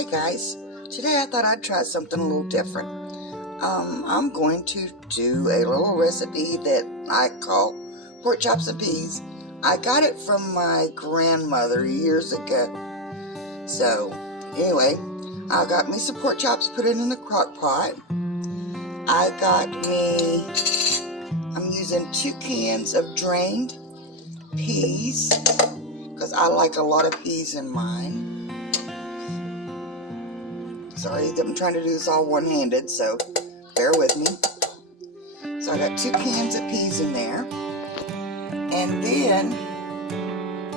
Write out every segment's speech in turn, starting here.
Hi guys, today I thought I'd try something a little different. I'm going to do a little recipe that I call pork chops and peas. I got it from my grandmother years ago. So anyway, I got me some pork chops, put it in the crock pot. I'm using 2 cans of drained peas because I like a lot of peas in mine. Sorry, I'm trying to do this all one-handed, so bear with me. So I got 2 cans of peas in there. And then,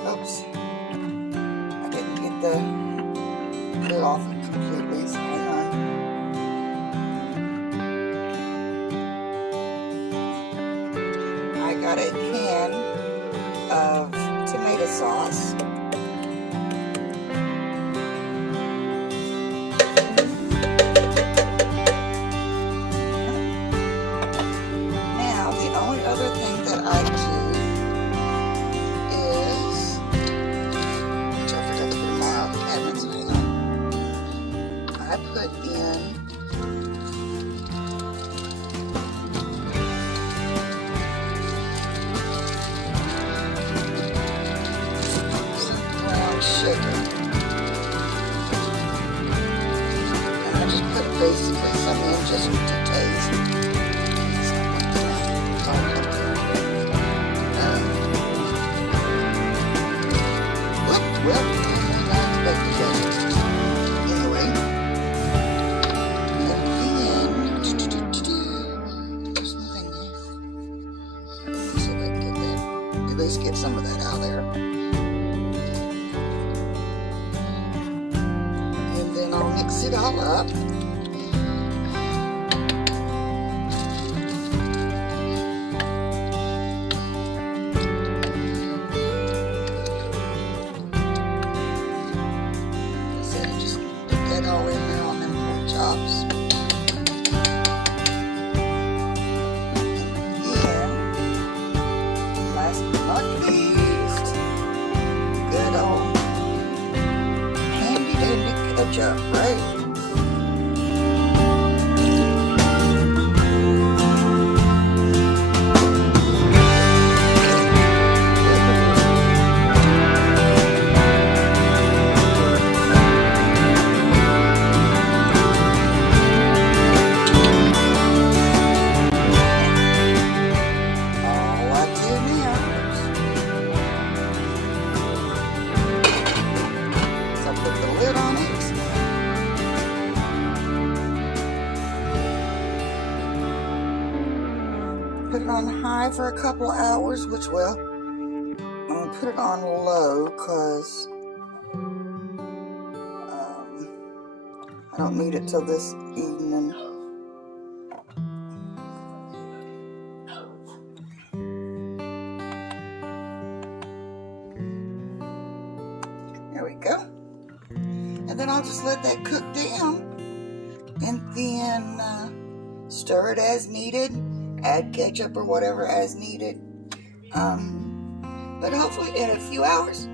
oops, I didn't get the put it off completely, so hang on. I got a can of tomato sauce. Sugar. And I just put basically some in just to taste. Well, anyway. And then, there's nothing there. Let me see if I can get that. At least get some of that out there. I'll mix it all up. So just put that all in there on them pork chops. And last but not least, good old handy dandy ketchup, right? All I do now is I put the lid on it. Put it on high for a couple of hours, which will. I'm going to put it on low because I don't need it till this evening. There we go. And then I'll just let that cook down and then stir it as needed. Add ketchup or whatever as needed. But hopefully in a few hours,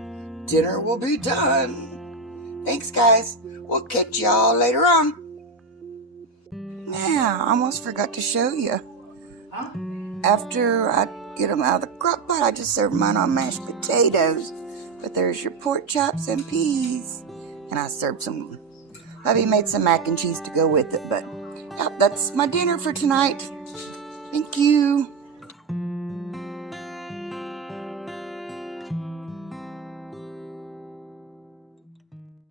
dinner will be done. Thanks, guys. We'll catch y'all later on. Now, I almost forgot to show you. After I get them out of the crock pot, I just serve mine on mashed potatoes. But there's your pork chops and peas. And I served some, hubby made some mac and cheese to go with it. But, yep, that's my dinner for tonight. Thank you.